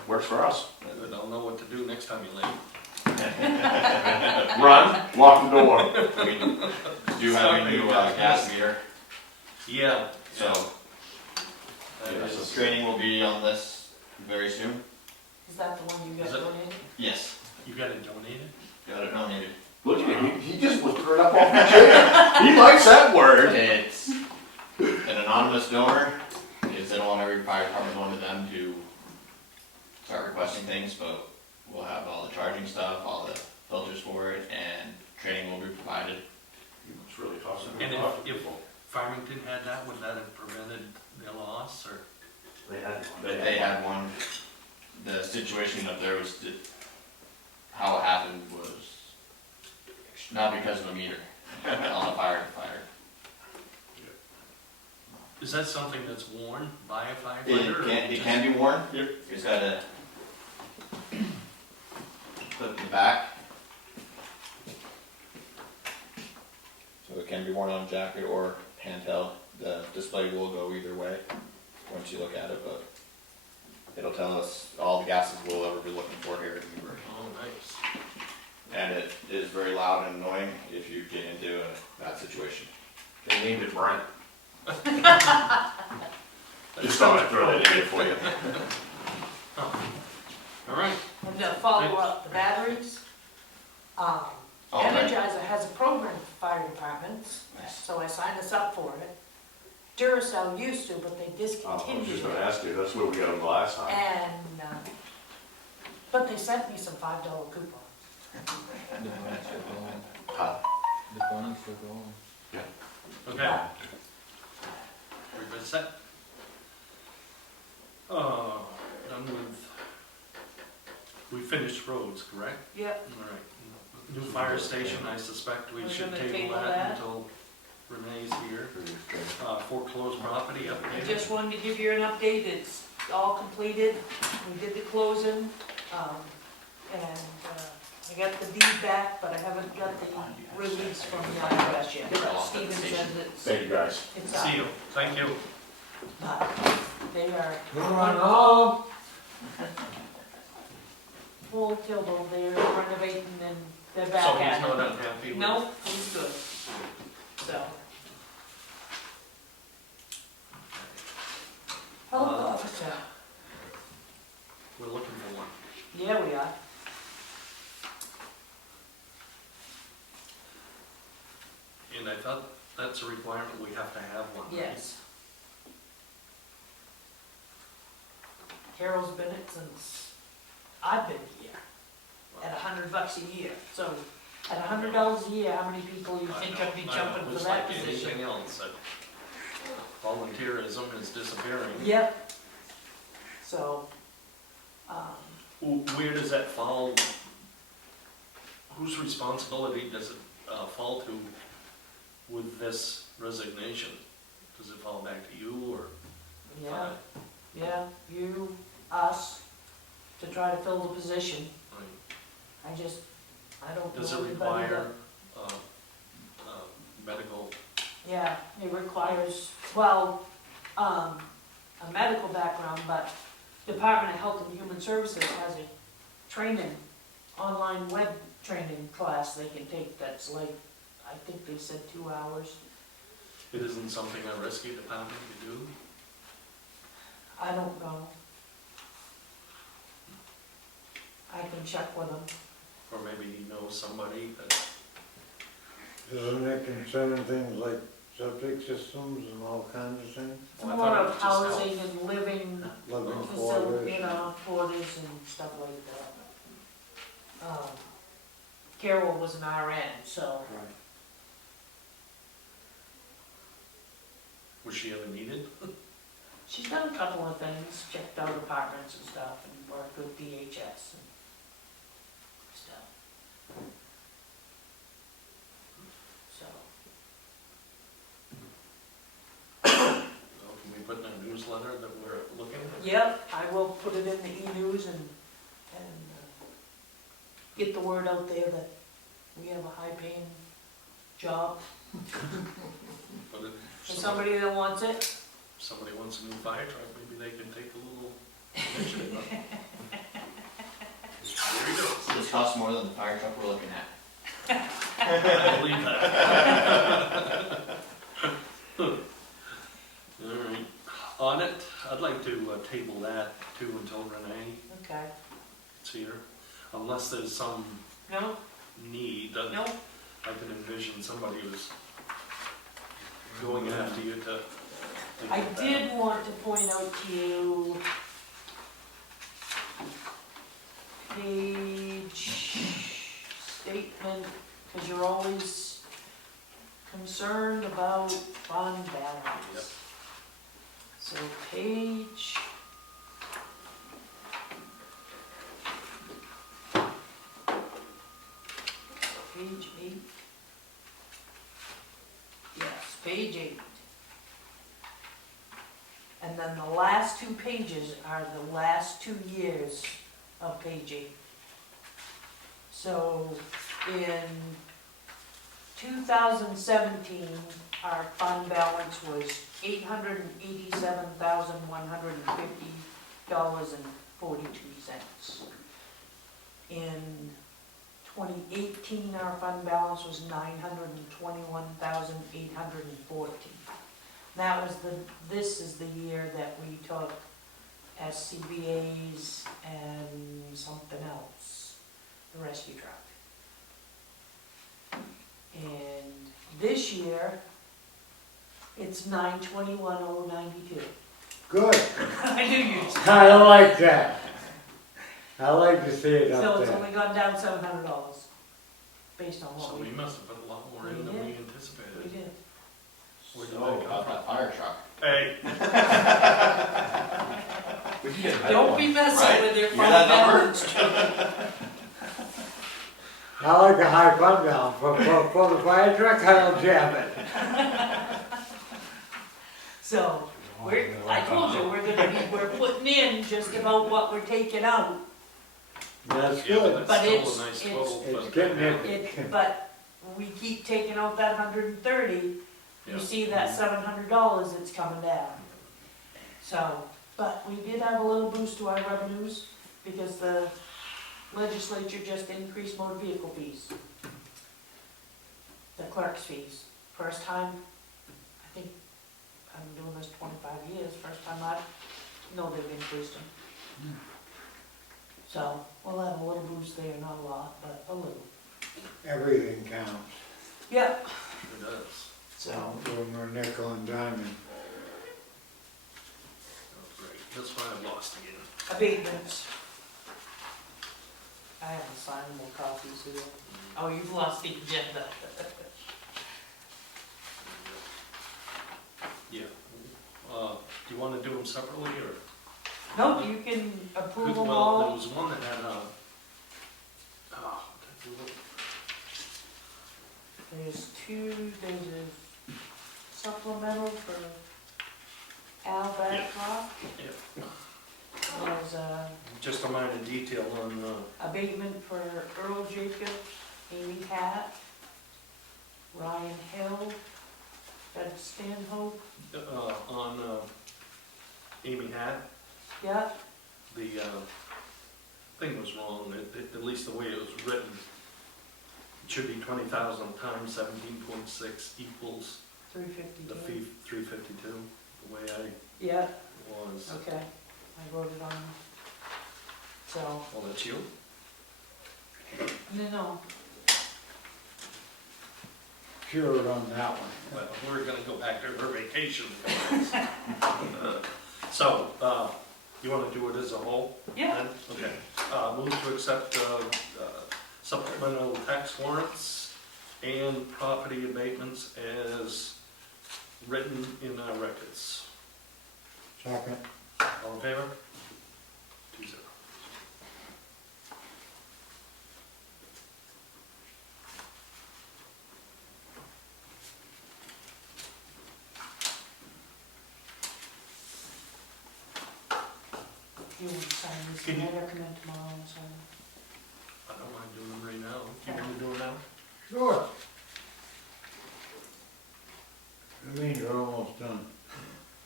Works for us. Good, I'll know what to do next time you leave. Run, lock the door. We do have a new gas meter, Yeah. so That Yeah, is- training will be on this very soon. Is that the one you got Is it- donated? Yes. You got it donated? Got it nominated. Look at him, he just lifted it up off the chair. He likes that word. It's an anonymous donor, because they don't want every fire department going to them to start requesting things, but we'll have all the charging stuff, all the filters for it, and training will be provided. It's really awesome. And if Farmington had that, would that have prevented their loss, or? They had one. They had one, the situation up there was, how it happened was Not because of a meter on the fire. Is that something that's worn by a firefighter? It can be worn. Yep. You just gotta clip in the back. So it can be worn on a jacket or handheld. The display will go either way once you look at it, but it'll tell us all the gases we'll ever be looking for here in Newburgh. Oh, nice. And it is very loud and annoying if you get into a bad situation. They named it Brent. Just thought I'd throw that in there for you. All right. And to follow up the batteries, Oh, right. Energizer has a program for fire departments, Nice. so I signed us up for it. Duracell used to, but they I was discontinued just it. gonna ask you, that's where we got them the last time. And, but they sent me some $5 coupons. The bunnies are going. Huh? The bunnies are going. Okay. Everybody set? Done with, we finished roads, correct? Yep, All right. New fire station, I suspect we We're should gonna table table that that. until Renee's here. Foreclosed property I update. just wanted to give you an update, it's all completed, we did the closing, and I got the deed back, but I haven't got the release from the IRS yet. Steven says Thank you guys. it's See up, you. Thank you. but they are Come on home. full tilt over there renovating and they're back So he's at not it. unhappy with? No, he's good, so. Health officer, We're looking for one. yeah, we are. And I thought that's a requirement, we have to have one. right? Yes. Carol's been it since I've been here, at $100 a year. So at $100 a year, how many people you think I would be know, jumping for just that like position? anything else, volunteerism is disappearing. Yep. So, Where does that fall? Whose responsibility does it fall to with this resignation? Does it fall back to you or? yeah, yeah, you, us, to try to fill the position. Right. I don't know Does it anybody require that. medical? Yeah, it requires, well, a medical background, but Department of Health and Human Services has a training, online web training class they can take that's like, I think they said 2 hours. It isn't something a rescue department could do? I don't know. I can check with them. Or maybe you know somebody that, Doesn't it concern things like septic systems and all kinds of things? It's Well, I more thought it of was just health. housing and living Living facility, quarters? quarters and stuff like that. Carol was an RN, so, was she ever needed? she's done a couple of things, checked out apartments and stuff, and worked with DHS and stuff. So, Well, can we put in a newsletter that we're looking? yep, I will put it in the e-news and get the word out there that we have a high-paying job But if for somebody that wants it. somebody wants a new fire truck, maybe they can take a little initiative. Here he goes. This costs more than the fire truck we're looking at. I believe that. All right. Audit, I'd like to table that too until Renee Okay. is here. Unless there's some No, need, no, I can envision somebody who's going after you to. I did want to point out to you page statement, because you're always concerned about fund balance. Yep. So page page 8. page 8. And then the last 2 pages are the last 2 years of page 8. So in 2017, our fund balance was $887,150.42. In 2018, our fund balance was $921,814. That was this is the year that we took SCBA's and something else, the rescue truck. And this year, it's 921,092. Good, I knew you'd say I like that. I like to see it so up it's there. only gone down $700, based on So what we we must have put a lot more in than we anticipated. did. Where did So, that about come that fire truck. from? Hey, We can get a better Don't one. be messing Right? with your You fund hear that number? balance. I like a high fund balance, for the fire truck, I'll jam it. So, I told you, we're putting in just about what we're taking out. That's yeah, good. but But that's it's- still a nice it's- total. It's but- getting it. But we keep taking out that 130, Yeah. you see that $700 that's coming down. So, but we did have a little boost to our revenues because the legislature just increased motor vehicle fees. The clerk's fees. First time, I think, I've been doing this 25 years, first time I know they've increased them. So, we'll have a little boost there, not a lot, but a little. Everything counts. Yep. It does. So, When we're nickel and diamond. Oh, great. That's why I lost again. abatements. I have assignable copies here. Oh, you've lost the agenda. Yeah. Do you wanna do them separately, or? Nope, you can approve them Well, there all. was one that had, can't do it. There's a supplemental for Al Babcock. Yep. There's a Just a minor detail on, abatement for Earl Jacob, Amy Hatt, Ryan Hill, Ed Stanhope. on Amy Hatt, Yeah, the, thing was wrong, at least the way it was written. It should be 20,000 times 17.6 equals the 352. fee, 352, the way I Yeah, was. okay, I wrote it on. So, Well, that's you? no. Cured on that one. Well, we're gonna go back to her vacation. So, you wanna do it as a whole? Yeah. then? Okay. Move to accept supplemental tax warrants and property abatements as written in our records. Second. All in favor? 2-0. You want to sign this Can you- tonight or come in tomorrow and sign it? I don't mind doing them right now. You want to do it now? Sure. I mean, you're almost done.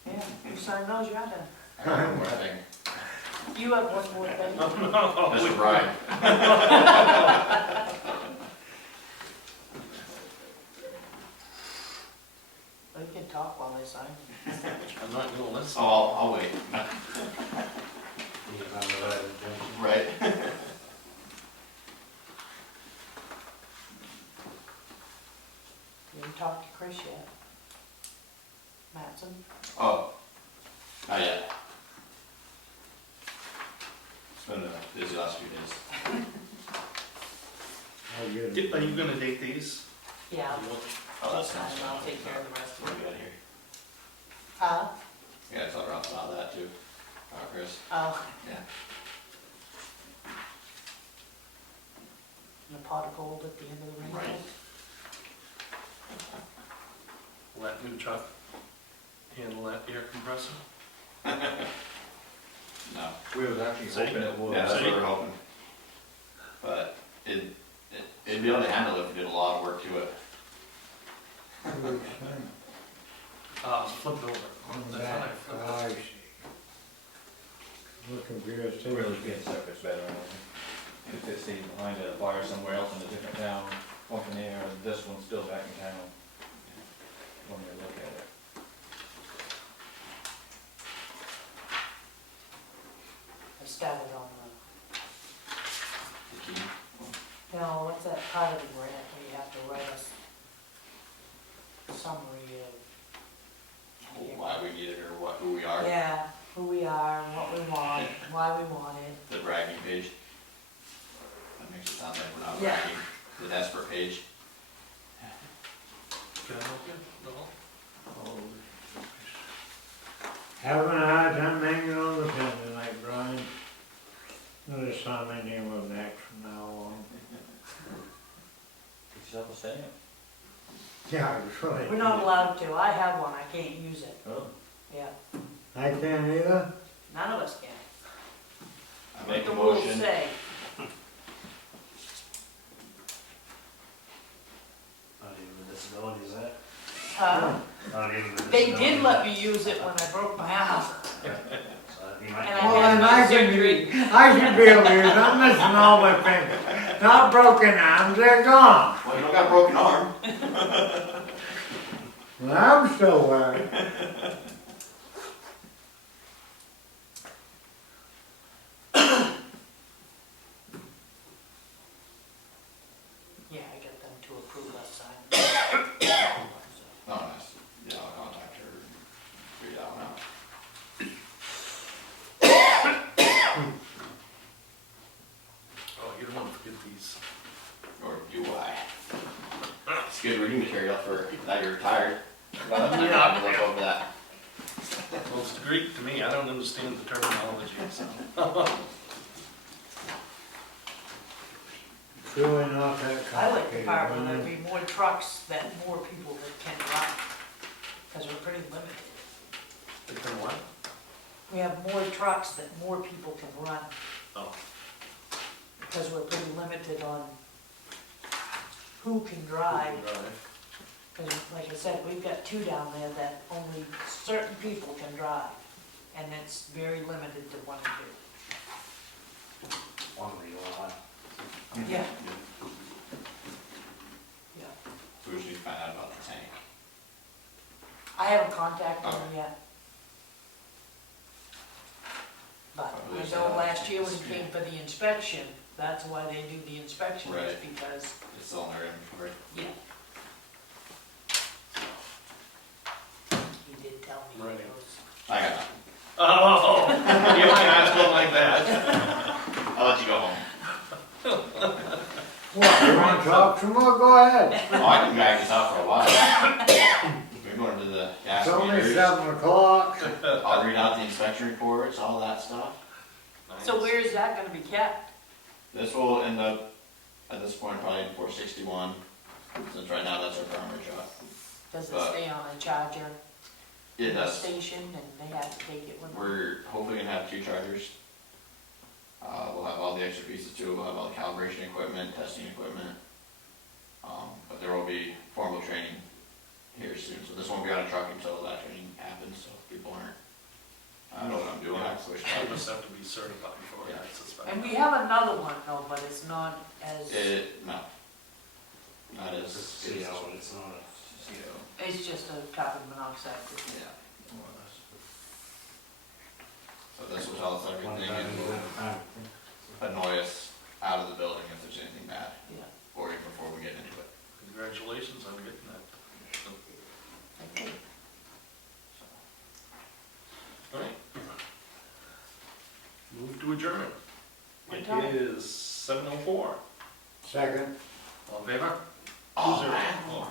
Yeah, you sign those, you're done. I have one more thing. You have one more thing. Mr. Bryan. They can talk while they sign. I'm not gonna listen. Oh, I'll wait. You can have the right agenda. Right. You haven't talked to Chris yet. Mattson? Oh. Not yet. It's been a busy last few days. I'll get it. Are you gonna date these? Yeah. You want- Oh, that's Sign nice. and I'll take care of the rest What of do we it. got here? Huh? Yeah, tell Ralph about that too. Chris. Oh. Yeah. And a pot of gold at the end of the rainbow. Right. Will that new truck handle that air compressor? No. We was actually hoping it would. Yeah, that's what we're hoping. But it'd be able to handle it if we did a lot of work to it. Flip it over. On the That's what I back, flipped. I see. Looking for your It really being surface better. If it stayed behind a fire somewhere else in a different town, one from there, and this one's still back in town. When you look at it. I started on The key. what's that part of the grant where you have to write us summary of. Why we need it or what, who we are. Yeah, who we are, what we want, why we want it. The bragging page. That makes it sound like we're not Yeah. bragging. The desperate page. Can I help you? No? Having a hard time hanging on the pen tonight, Brian. I'll just sign my name up next from now on. Get yourself a stamp. Yeah, that's right. We're not allowed to, I have one, I can't use it, Oh. yeah, I can't either? none of us can. I make The a rules motion. say, Not even with disabilities, is that? Not even with they disabilities. did let me use it when I broke my house, So you might. and I Well, had then my I can surgery. be, I should be able to use, I'm missing all my fingers. Not broken arms, they're gone. Well, you don't got a broken arm. Well, I'm still wearing. Yeah, I got them to approve us signing. Oh, nice. Yeah, I'll contact her and figure that one out. Oh, you don't want to forget these. Or do I? It's good reading material for now you're retired. Got enough time to look over that. Well, it's Greek to me, I don't understand the terminology, so. It's really not that I like the complicated. part where Brian. there'd be more trucks that more people that can run, because we're pretty limited. They can what? We have more trucks that more people can run, Oh, because we're pretty limited on who can drive. Because like I said, we've got 2 down there that only certain people can drive, and it's very limited to 1 or 2. One legal line. Yeah. Yeah. So we should need to find out about the tank. I haven't contacted them yet. But Probably I so. know last year when he came for the inspection, that's why they do the inspection, is Right. because, It's still in their inventory. yeah. He did tell me Right. it was. I got it. Oh, you might ask one like that. I'll let you go home. What, you wanna talk some more? Go ahead. Oh, I can drag this out for a while. We're going to the gas It's only meters. 7 o'clock. I'll read out the inspection reports, all that stuff. So where is that gonna be kept? This will end up, at this point, probably in 461, since right now that's our primary truck. Does it But- stay on a charger It in the does. station and they have to take it with them? We're hopefully gonna have 2 chargers. We'll have all the extra pieces too, we'll have all the calibration equipment, testing equipment. But there will be formal training here soon, so this won't be on a truck until that training happens, so people aren't, I don't know what I'm doing, I push I buttons. must have to be certified for it, I suspect. And we have another one though, but it's not as, No. Not It's as. a CO, it's not a. it's just a carbon monoxide. Yeah. So this will tell us everything One time and in will the time. annoy us out of the building if there's anything bad, Yeah. or even before we get into it. Congratulations on getting that. Okay. All right. Move to adjourn. What It time? is 7:04. Second. All in favor? Oh, Who's there? man. Oh,